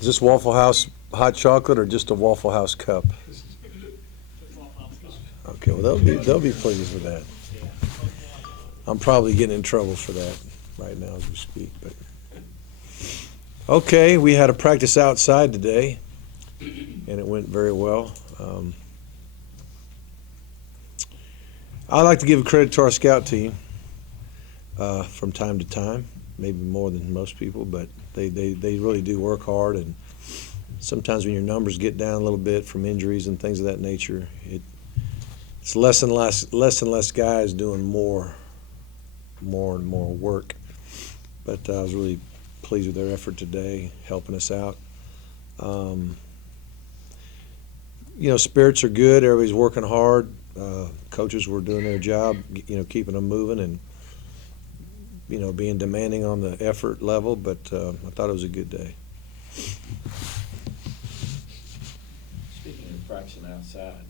Is this Waffle House hot chocolate or just a Waffle House cup? Okay, well they'll be pleased with that. I'm probably getting in trouble for that right now as we speak. But okay, we had a practice outside today, and it went very well. I like to give credit to our scout team from time to time, maybe more than most people, but they really do work hard. And sometimes when your numbers get down a little bit from injuries and things of that nature, it's less and less guys doing more and more work. But I was really pleased with their effort today, helping us out. Spirits are good. Everybody's working hard. Coaches were doing their job, keeping them moving and, being demanding on the effort level. But I thought it was a good day. Speaking of practicing outside,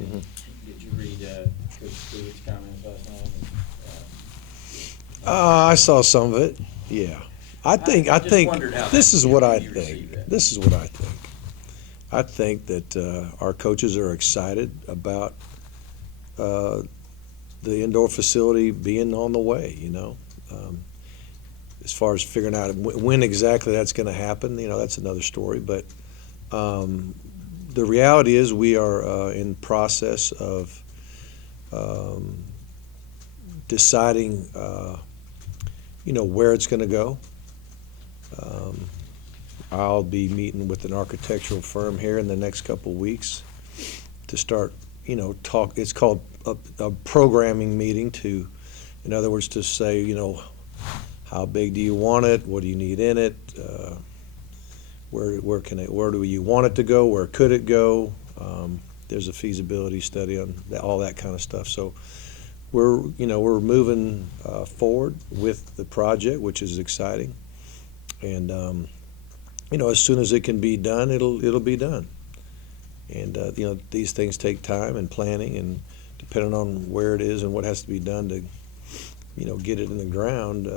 Mhm. did you read Coach Stewart's comments last night? I saw some of it. Yeah, I think wondered how this that is what I you think. received that. This is what I think. I think that our coaches are excited about the indoor facility being on the way. As far as figuring out when exactly that's going to happen, that's another story. But the reality is we are in process of deciding, where it's going to go. I'll be meeting with an architectural firm here in the next couple of weeks to start, talk. It's called a programming meeting to, in other words, to say, how big do you want it? What do you need in it? Where do you want it to go? Where could it go? There's a feasibility study on all that kind of stuff. So we're moving forward with the project, which is exciting. And as soon as it can be done, it'll be done. And these things take time and planning, and depending on where it is and what has to be done to get it in the ground,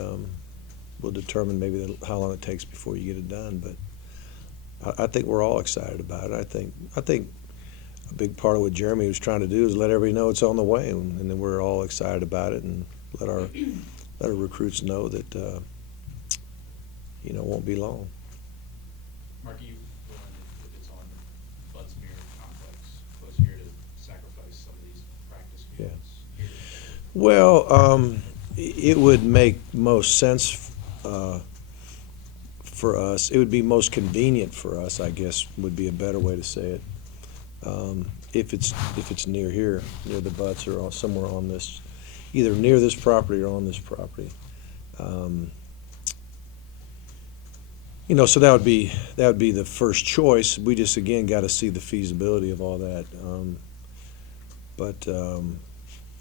will determine maybe how long it takes before you get it done. But I think we're all excited about it. I think a big part of what Jeremy was trying to do is let everybody know it's on the way, and then we're all excited about it, and let our recruits know that it won't be long. Mark, if it's on Budsmere complex close here to sacrifice some of these practice fields? Yeah. Well, it would make most sense for us. It would be most convenient for us, I guess, would be a better way to say it. If it's near here, near the Butts, or somewhere on this, either near this property or on this property. So that would be the first choice. We just again got to see the feasibility of all that. But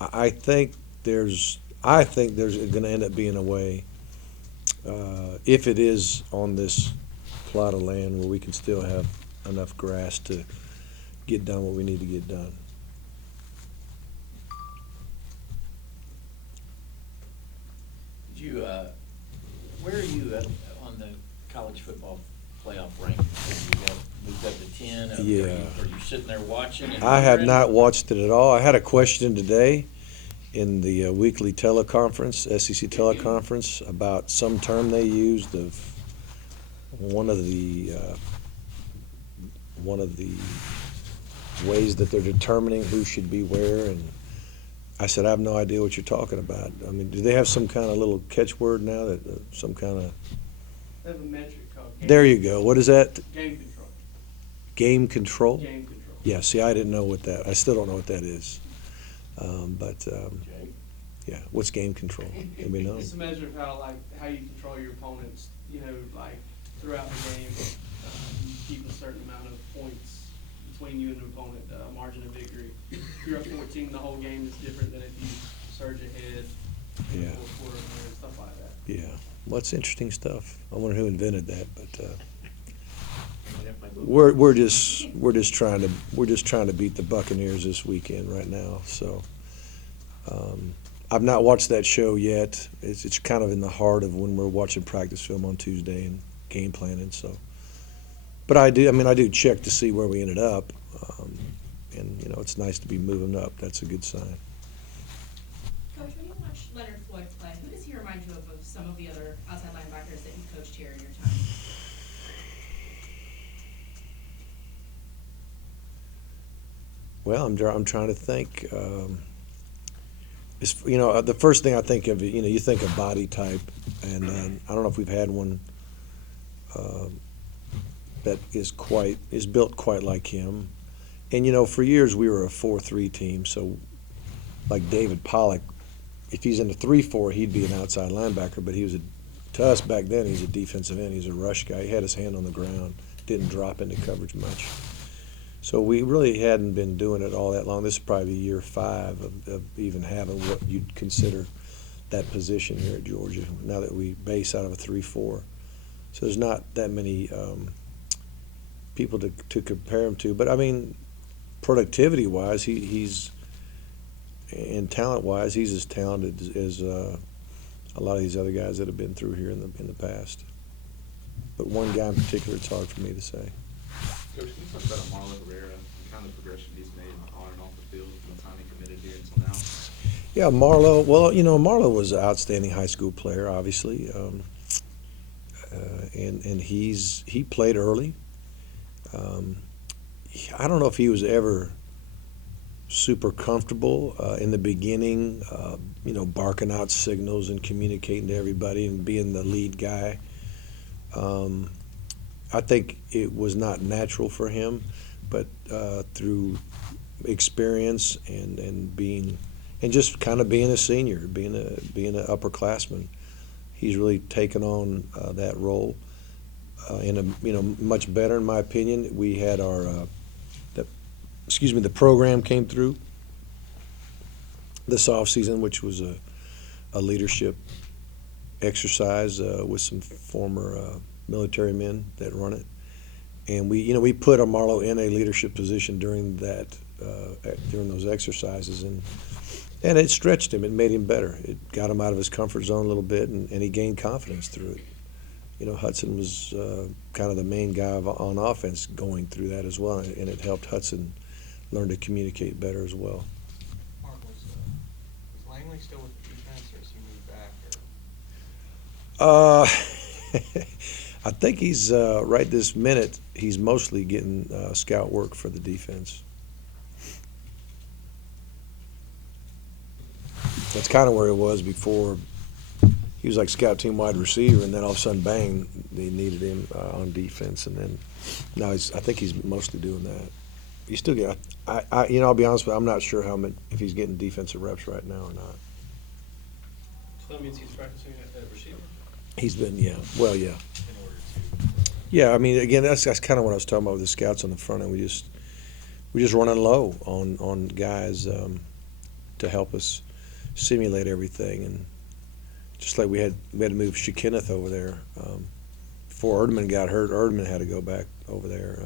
I think there's going to end up being a way, if it is on this plot of land, where we can still have enough grass to get done what we need to get done. Did you, where are you on the college football playoff rankings? You got moved up to 10? Yeah. Are you sitting there watching? And I have wondering? not watched it at all. I had a question today in the weekly teleconference, SEC teleconference, about some term they used of one of the ways that they're determining who should be where, and I said, I have no idea what you're talking about. I mean, do they have some kind of little catchword now that some kind of? They have a metric called There you go. What is that? game control. Game control? Game control. Yeah. See, I didn't know what that. I still don't know what that is. Yeah. What's game control? Anybody know? It's a measure of how you control your opponents. Throughout the game, you keep a certain amount of points between you and the opponent, margin of victory. If you're up 14, the whole game is different than if you surge ahead in the Yeah. fourth quarter and stuff like that. Yeah. Well, it's interesting stuff. I wonder who invented that, but we're just trying to beat the Buccaneers this weekend right now. So I've not watched that show yet. It's kind of in the heart of when we're watching practice film on Tuesday and game planning. So But I do check to see where we ended up. And, it's nice to be moving up. That's a good sign. Coach, when you watch Leonard Floyd play, who does he remind you of some of the other outside linebackers that you've coached here in your time? Well, I'm trying to think. The first thing I think of, you think of body type, and I don't know if we've had one that is built quite like him. And for years we were a 4-3 team, so like David Pollock, if he's in a 3-4, he'd be an outside linebacker, but to us back then, he's a defensive end. He's a rush guy. He had his hand on the ground, didn't drop into coverage much. So we really hadn't been doing it all that long. This is probably year 5 of even having what you'd consider that position here at Georgia, now that we base out of a 3-4. So there's not that many people to compare him to. But, productivity-wise, he's and talent-wise, he's as talented as a lot of these other guys that have been through here in the past. But one guy in particular, it's hard for me to say. Coach, can you talk about Marlon Herrera and kind of the progression he's made on and off the field from the time he committed here until now? Yeah, Marlo. Well, Marlo was an outstanding high school player, obviously, and he played early. I don't know if he was ever super comfortable in the beginning, barking out signals and communicating to everybody and being the lead guy. I think it was not natural for him, but through experience and just kind of being a senior, being an upperclassman, he's really taken on that role much better, in my opinion. We had the program came through this offseason, which was a leadership exercise with some former military men that run it, and we put Marlo in a leadership position during those exercises, and it stretched him. It made him better. It got him out of his comfort zone a little bit, and he gained confidence through it. Hudson was kind of the main guy on offense going through that as well, and it helped Hudson learn to communicate better as well. Mark, was Langley still with the defense, or has he moved back? I think he's right this minute. He's mostly getting scout work for the defense. That's kind of where he was before. He was like scout team wide receiver, and then all of a sudden, bang! They needed him on defense, and then now I think he's mostly doing that. You still get. I'll be honest with you. I'm not sure if he's getting defensive reps right now or not. So that means he's practicing at receiver? He's been, yeah. Well, yeah. In order to Yeah, again, that's kind of what I was talking about with the scouts on the front end. We just running low on guys to help us simulate everything, and just like we had to move Shekineth over there before Erdman got hurt. Erdman had to go back over there.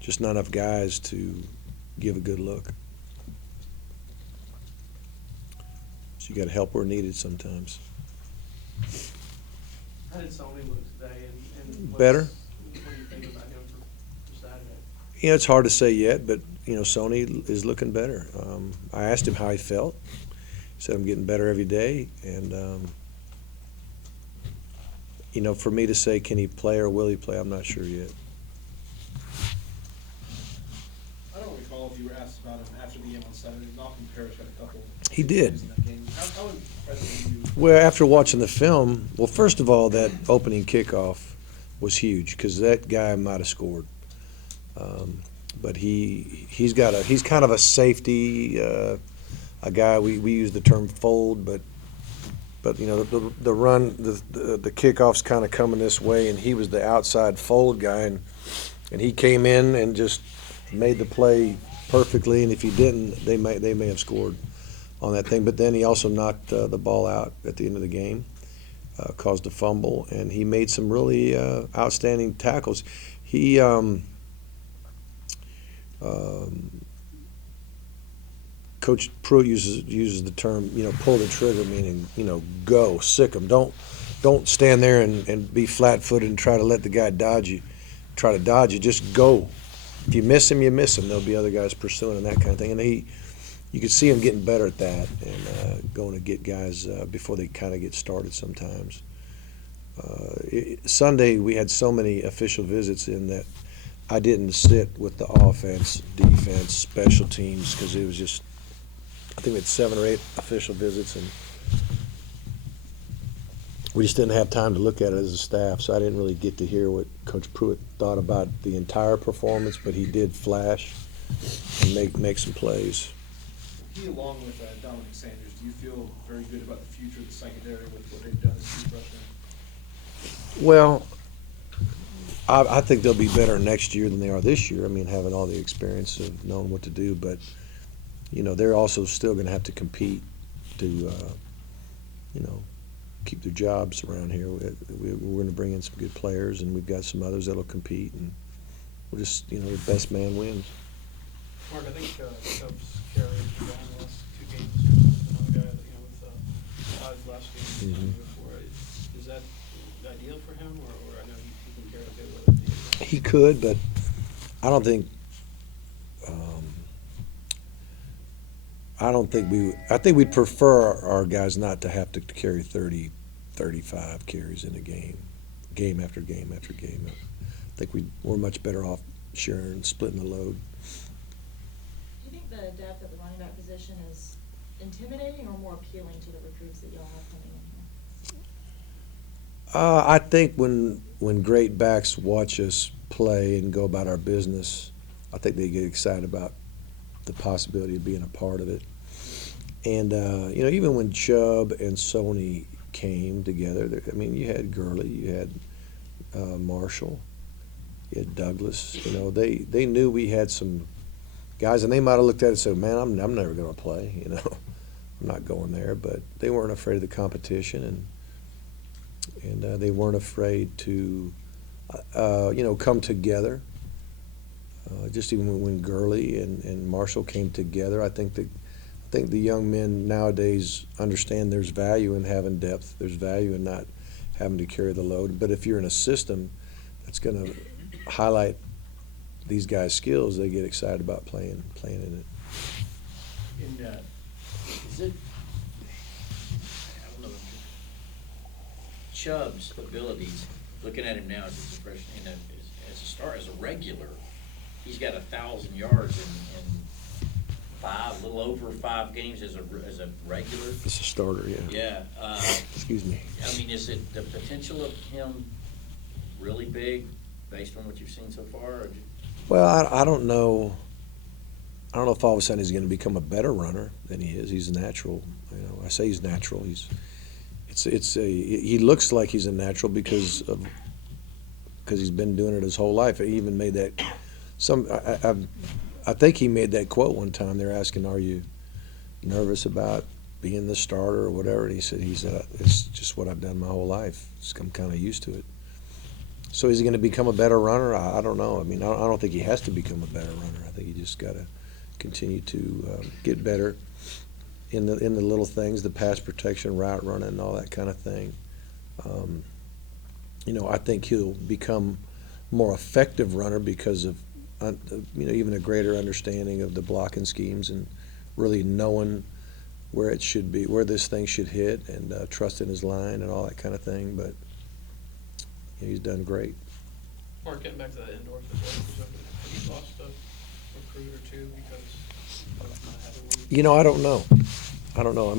Just not enough guys to give a good look. So you got to help where needed sometimes. How did Sony look today? And Better. What do you think about him for Saturday? It's hard to say yet, but Sony is looking better. I asked him how he felt. He said, "I'm getting better every day," and for me to say, can he play or will he play, I'm not sure yet. I don't recall if you were asked about him after the game on Saturday. Malcolm Parrish had a couple. He did. plays in that game. How impressed were you? Well, after watching the film, first of all, that opening kickoff was huge because that guy might have scored. But he's kind of a safety, a guy. We use the term fold, but the run, the kickoff's kind of coming this way, and he was the outside fold guy, and he came in and just made the play perfectly. And if he didn't, they may have scored on that thing. But then he also knocked the ball out at the end of the game, caused a fumble, and he made some really outstanding tackles. He Coach Pruitt uses the term, pull the trigger, meaning, go, sick him. Don't stand there and be flat-footed and try to let the guy dodge you. try to dodge it. Just go. If you miss him, you miss him. There'll be other guys pursuing and that kind of thing. And you could see him getting better at that and going to get guys before they kind of get started sometimes. Sunday we had so many official visits in that I didn't sit with the offense, defense, special teams because it was just, I think we had 7 or 8 official visits, and we just didn't have time to look at it as a staff, so I didn't really get to hear what Coach Pruitt thought about the entire performance, but he did flash and make some plays. He, along with Dominic Sanders, do you feel very good about the future of the secondary with what they've done as two freshmen? Well, I think they'll be better next year than they are this year. I mean, having all the experience of knowing what to do, but they're also still going to have to compete to, keep their jobs around here. We're going to bring in some good players, and we've got some others that'll compete, and we'll just, the best man wins. Mark, I think Chubb's carried the guy in the last 2 games. Another guy, with 5 last game Mhm. before. Is that ideal for him, or I know he can carry a bit with it? He could, but I don't think. I think we'd prefer our guys not to have to carry 30, 35 carries in a game after game after game. I think we're much better off sharing, splitting the load. Do you think the depth at the running back position is intimidating or more appealing to the recruits that y'all have coming in here? I think when great backs watch us play and go about our business, I think they get excited about the possibility of being a part of it. And, even when Chubb and Sony came together, you had Gurley, you had Marshall, you had Douglas. They knew we had some guys, and they might have looked at it and said, man, I'm never going to play, I'm not going there. But they weren't afraid of the competition, and they weren't afraid to, come together. Just even when Gurley and Marshall came together, I think the young men nowadays understand there's value in having depth. There's value in not having to carry the load. But if you're in a system that's going to highlight these guys' skills, they get excited about playing in it. And is it, I don't know, Chubb's abilities, looking at him now as a freshman, as a star, as a regular, he's got 1,000 yards in 5, a little over 5 games as a regular. It's a starter, yeah. Yeah. Excuse me. Is it the potential of him really big based on what you've seen so far? Or Well, I don't know. I don't know if all of a sudden he's going to become a better runner than he is. He's natural. I say he's natural. He looks like he's a natural because he's been doing it his whole life. He even made that. I think he made that quote one time. They're asking, "Are you nervous about being the starter or whatever?" And he said, "It's just what I've done my whole life. I'm kind of used to it." So is he going to become a better runner? I don't know. I don't think he has to become a better runner. I think he just got to continue to get better in the little things, the pass protection, route running, and all that kind of thing. I think he'll become more effective runner because of even a greater understanding of the blocking schemes and really knowing where it should be, where this thing should hit, and trusting his line and all that kind of thing. But he's done great. Mark, getting back to that indoor facility, have you lost a recruit or two because of not having one? I don't know.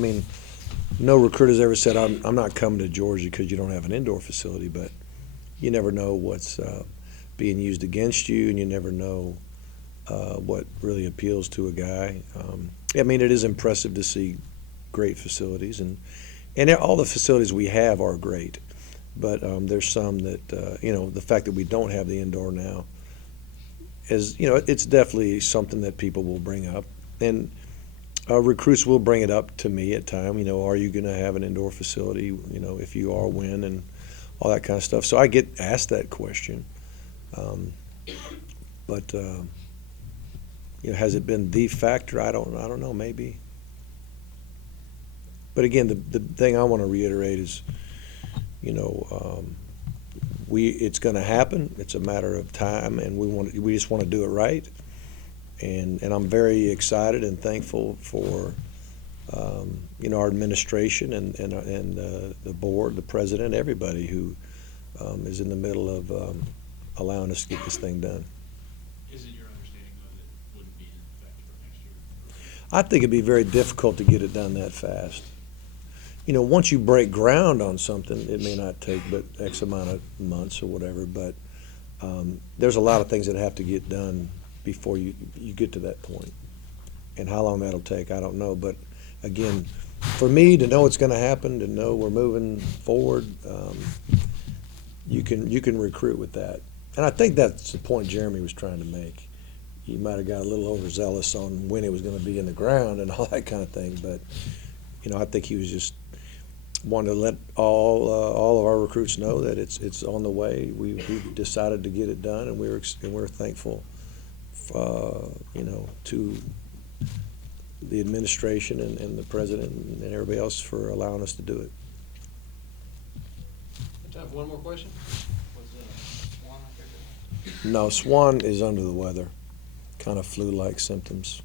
No recruit has ever said, I'm not coming to Georgia because you don't have an indoor facility, but you never know what's being used against you, and you never know what really appeals to a guy. It is impressive to see great facilities, and all the facilities we have are great. But there's some that, the fact that we don't have the indoor now is, it's definitely something that people will bring up. And recruits will bring it up to me at time, are you going to have an indoor facility? If you are, when, and all that kind of stuff. So I get asked that question. But has it been the factor? I don't know, maybe. But again, the thing I want to reiterate is, it's gonna happen. It's a matter of time, and we just wanna do it right. And I'm very excited and thankful for, our administration and the board, the president, everybody who is in the middle of allowing us to get this thing done. Is it your understanding, though, that it wouldn't be in effect for next year? I think it'd be very difficult to get it done that fast. Once you break ground on something, it may not take but X amount of months or whatever, but there's a lot of things that have to get done before you get to that point. And how long that'll take, I don't know. But again, for me to know it's going to happen, to know we're moving forward, you can recruit with that. And I think that's the point Jeremy was trying to make. He might have got a little overzealous on when it was going to be in the ground and all that kind of thing, but I think he was just wanting to let all of our recruits know that it's on the way. We've decided to get it done, and we're thankful, to the administration and the president and everybody else for allowing us to do it. Time for one more question? Was Swan out there today? No, Swan is under the weather, kind of flu-like symptoms.